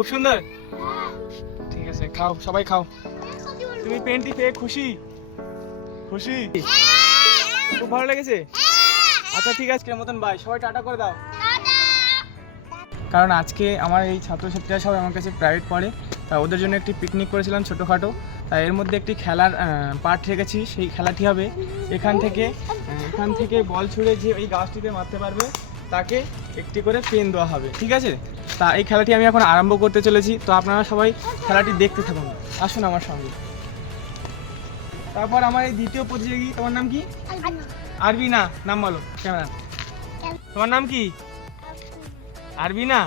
খুব সুন্দর। ঠিক আছে, খাও, সবাই খাও। তুমি পেনটি পেয়ে খুশি? খুশি? খুব ভালো লেগেছে? আচ্ছা ঠিক আছে, মতন বাই, সবাই টাটা করে দাও। কারণ আজকে আমার এই ছাত্রছাত্রীরা সবাই আমার কাছে প্রাইভেট পড়ে, তা ওদের জন্য একটি পিকনিক করেছিলাম ছোটোখাটো। তাই এর মধ্যে একটি খেলার পার্ট রেখেছি। সেই খেলাটি হবে এখান থেকে বল ছুঁড়ে যে এই গাছটিতে মারতে পারবে তাকে একটি করে পেন দেওয়া হবে, ঠিক আছে? তা এই খেলাটি আমি এখন আরম্ভ করতে চলেছি, তো আপনারা সবাই খেলাটি দেখতে থাকুন, আসুন আমার সঙ্গে। তারপর আমার এই দ্বিতীয় প্রতিযোগী, তোমার নাম কি? আরবিনা। নাম বলো ক্যামেরা। তোমার নাম কি? আরবিনা।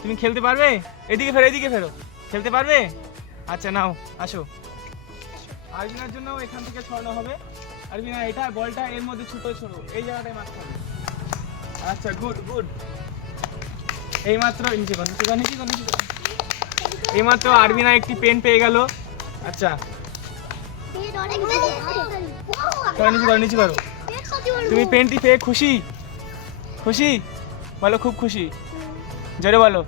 তুমি খেলতে পারবে? এদিকে ফেরো, খেলতে পারবে? আচ্ছা নাও, আসো। আরবিনার জন্য এখান থেকে ছড়ানো হবে। আরবিনা, এটা বলটা এর মধ্যে ছোটো এই জায়গাটায় মারতে হবে। আচ্ছা, গুড। এইমাত্র এইমাত্র আরবিনা একটি পেন পেয়ে গেল। আচ্ছা, নিচে করো। তুমি পেনটি পেয়ে খুশি? বলো খুব খুশি। জোরে বলো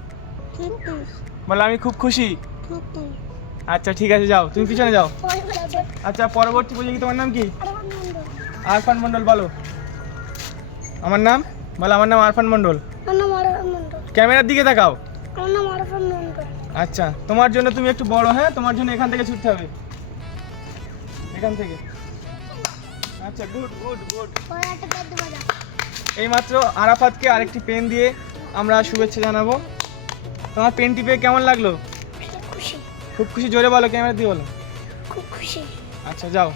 আমি খুব খুশি। আচ্ছা ঠিক আছে, যাও তুমি পিছনে যাও। আচ্ছা, পরবর্তী প্রতিযোগী, তোমার নাম কি? আরফান মন্ডল। বলো আমার নাম আরফান মন্ডল। ক্যামেরার দিকে তাকাও। আচ্ছা, তোমার জন্য তুমি একটু বড়, হ্যাঁ, তোমার জন্য এখান থেকে ছুটতে হবে, এখান থেকে। আচ্ছা, গুড। এইমাত্র আরাফাতকে আরেকটি পেন দিয়ে আমরা শুভেচ্ছা জানাবো। তোমার পেনটি পেয়ে কেমন লাগলো? খুব খুশি। জোরে বলো, ক্যামেরা দিয়ে বলো। খুব খুশি। আচ্ছা, যাও।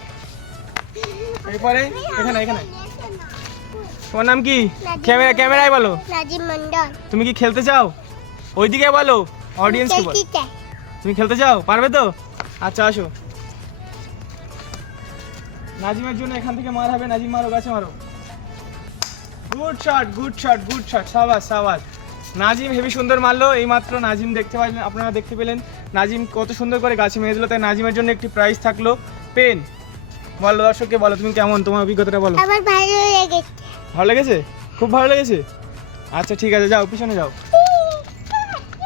এরপরে এখানে তোমার নাম কি? ক্যামেরায় বলো। নাজিম মন্ডল। তুমি কি খেলতে চাও? ওইদিকে বলো, অডিয়েন্সকে বলো। তুমি খেলতে চাও? পারবে তো? আচ্ছা, আসো। নাজিমের জন্য এখান থেকে মার হবে। নাজিম, মারো, গাছে মারো। Good shot. সাবাস। নাজিম হেবি সুন্দর মারলো। এইমাত্র নাজিম আপনারা দেখতে পেলেন নাজিম কত সুন্দর করে গাছে মেরে দিল। তাই নাজিমের জন্য একটি প্রাইজ থাকলো, পেন। বলো দর্শককে, বলো তুমি কেমন, তোমার অভিজ্ঞতাটা বলো। আমার ভালো লেগেছে? খুব ভালো লেগেছে? আচ্ছা ঠিক আছে, যাও পিছনে যাও।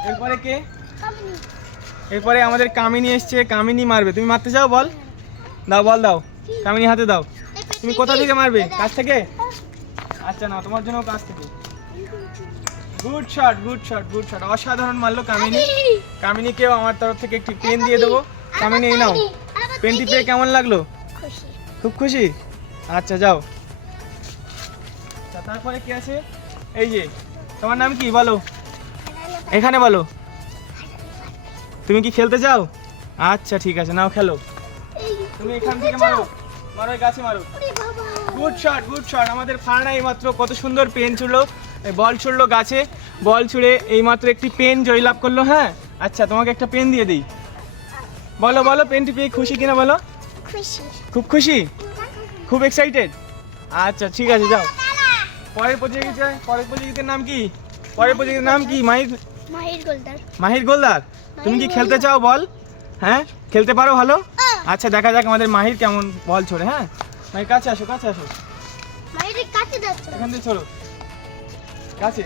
এরপরে কে? এরপরে আমাদের কামিনী এসছে। কামিনী মারবে। তুমি মারতে চাও? বল দাও। কামিনী হাতে দাও। তুমি কোথা থেকে মারবে? কাছ থেকে? আচ্ছা, না, তোমার জন্য কাছ থেকে। Good shot. অসাধারণ মারলো কামিনী। কামিনীকেও আমার তরফ থেকে একটি পেন দিয়ে দেবো। কামিনী, এই নাও। পেনটি পেয়ে কেমন লাগলো? খুব খুশি। আচ্ছা, যাও। তারপরে কি আছে? এই যে, তোমার নাম কি বলো, এখানে বলো। তুমি কি খেলতে চাও? আচ্ছা ঠিক আছে, নাও খেলো। তুমি এখান থেকে মারো, এই গাছে মারো। Good shot. আমাদের ফারহানা এইমাত্র কত সুন্দর পেন ছুড়লো, বল ছুড়লো গাছে। বল ছুড়ে এইমাত্র একটি পেন জয়লাভ করলো। হ্যাঁ, আচ্ছা, তোমাকে একটা পেন দিয়ে দিই। বলো পেনটি পেয়ে খুশি কিনা বলো। খুব খুশি, খুব এক্সাইটেড। আচ্ছা ঠিক আছে, যাও। পরের প্রতিযোগিতার নাম কি? মাহির গোলদার। তুমি কি খেলতে চাও? বল। হ্যাঁ, খেলতে পারো ভালো? আচ্ছা, দেখা যাক আমাদের মাহির কেমন বল ছোড়ে। হ্যাঁ, মাহির কাছে আসো। এখান থেকে ছোড়ো গাছে।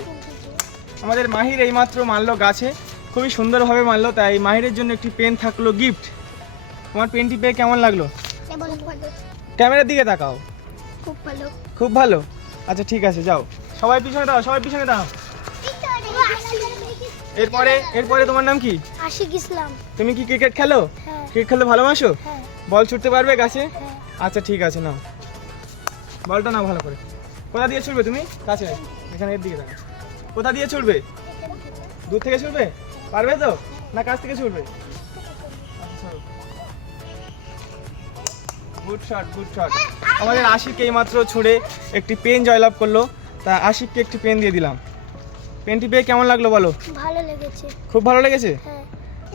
আমাদের মাহির এইমাত্র মারলো গাছে, খুবই সুন্দরভাবে মারলো। তাই মাহিরের জন্য একটি পেন থাকলো গিফট। তোমার পেনটি পেয়ে কেমন লাগলো? ক্যামেরার দিকে তাকাও। খুব ভালো। আচ্ছা ঠিক আছে, যাও। সবাই পিছনে দাও। এরপরে তোমার নাম কি? আশিক ইসলাম। তুমি কি ক্রিকেট খেলো? ক্রিকেট খেলতে ভালোবাসো? বল ছুটতে পারবে গাছে? আচ্ছা ঠিক আছে, নাও বলটা, নাও ভালো করে। কোথা দিয়ে ছুটবে তুমি? কাছে, এখানে এর দিকে দাও। কোথা দিয়ে ছুটবে? দূর থেকে ছুটবে? পারবে তো? না কাছ থেকে ছুটবে? Good shot. আমাদের আশিক এইমাত্র ছুড়ে একটি পেন জয়লাভ করলো। তা আশিককে একটি পেন দিয়ে দিলাম। পেনটি পেয়ে কেমন লাগলো বলো? ভালো লেগেছে। খুব ভালো লেগেছে? হ্যাঁ।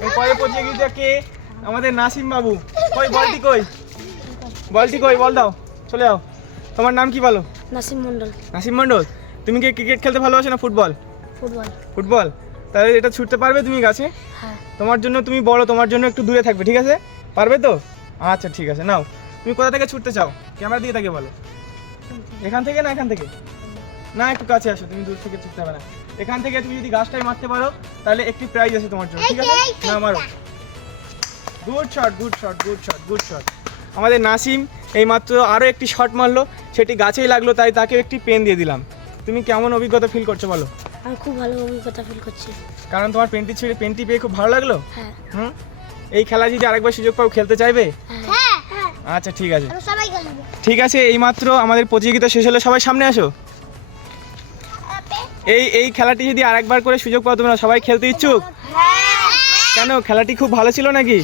এরপরে প্রতিযোগিতা কে? আমাদের নাসিম বাবু। বলটি কই? বল দাও, চলে যাও। তোমার নাম কি বলো? নাসিম মন্ডল। তুমি কি ক্রিকেট খেলতে ভালোবাসো না ফুটবল? তাহলে এটা ছুটতে পারবে তুমি গাছে? হ্যাঁ। তোমার জন্য তুমি বড়, তোমার জন্য একটু দূরে থাকবে, ঠিক আছে? পারবে তো? আচ্ছা ঠিক আছে, নাও। তুমি কোথা থেকে ছুটতে চাও? ক্যামেরা দিয়ে তাকে বলো। এখান থেকে না এখান থেকে? না, একটু কাছে আসো, তুমি দূর থেকে ছুটতে হবে না। এখান থেকে তুমি যদি গাছটাই মারতে পারো তাহলে একটি প্রাইজ আছে তোমার জন্য, ঠিক আছে? না মারো। Good shot, good shot, good shot, good shot. আমাদের নাসিম এইমাত্র আরও একটি শট মারলো, সেটি গাছেই লাগলো, তাই তাকে একটি পেন দিয়ে দিলাম। তুমি কেমন অভিজ্ঞতা ফিল করছো বলো? আমি খুব ভালো অভিজ্ঞতা ফিল করছি। কারণ তোমার পেনটি পেয়ে খুব ভালো লাগলো। হ্যাঁ। হুম, এই খেলা যদি আরেকবার সুযোগ পাও খেলতে চাইবে? হ্যাঁ। আচ্ছা ঠিক আছে, সবাই খেলবে। ঠিক আছে। এইমাত্র আমাদের প্রতিযোগিতা শেষ হলো, সবাই সামনে আসো। এই খেলাটি যদি আরেকবার করে সুযোগ পাও তোমরা সবাই খেলতে ইচ্ছুক? কেন, খেলাটি খুব ভালো ছিল নাকি?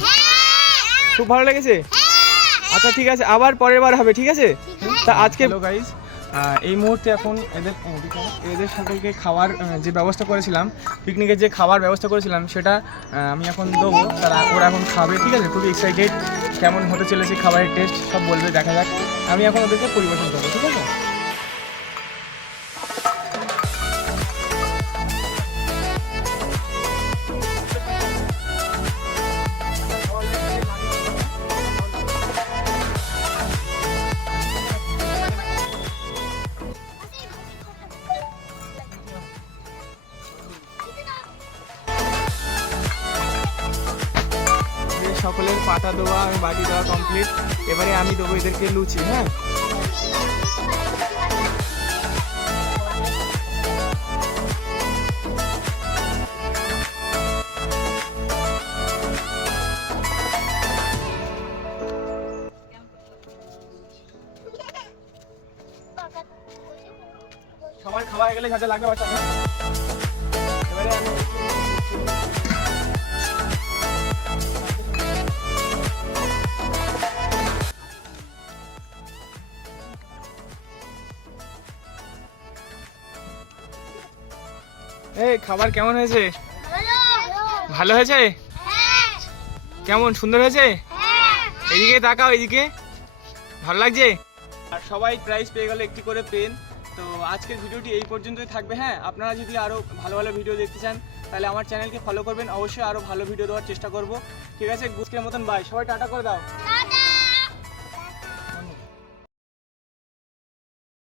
খুব ভালো লেগেছে? আচ্ছা ঠিক আছে, আবার পরের বার হবে, ঠিক আছে? তা আজকে গাইজ এই মুহূর্তে এখন এদের সকলকে খাওয়ার যে ব্যবস্থা করেছিলাম, পিকনিকের যে খাবার ব্যবস্থা করেছিলাম সেটা আমি এখন দেবো, ওরা এখন খাবে, ঠিক আছে? খুবই এক্সাইটেড, কেমন হতে চলেছে খাবারের টেস্ট সব বলবে, দেখা যাক। আমি এখন ওদেরকে পরিবেশন করবো, ঠিক আছে? সকলের পাতা দেওয়া আমি বাটি দেওয়া কমপ্লিট। এবারে আমি দেবো এদেরকে লুচি। হ্যাঁ, সবার খাওয়া হয়ে গেলে যা যা লাগবে বাচ্চা। এবারে আমি এই খাবার কেমন হয়েছে? ভালো হয়েছে? কেমন সুন্দর হয়েছে? এদিকে তাকাও, এদিকে ভালো লাগছে? আর সবাই প্রাইজ পেয়ে গেল একটি করে পেন। তো আজকের ভিডিওটি এই পর্যন্তই থাকবে। হ্যাঁ, আপনারা যদি আরও ভালো ভালো ভিডিও দেখতে চান তাহলে আমার চ্যানেলকে ফলো করবেন, অবশ্যই আরও ভালো ভিডিও দেওয়ার চেষ্টা করব, ঠিক আছে? আজকের মতন বাই, সবাই টাটা করে দাও।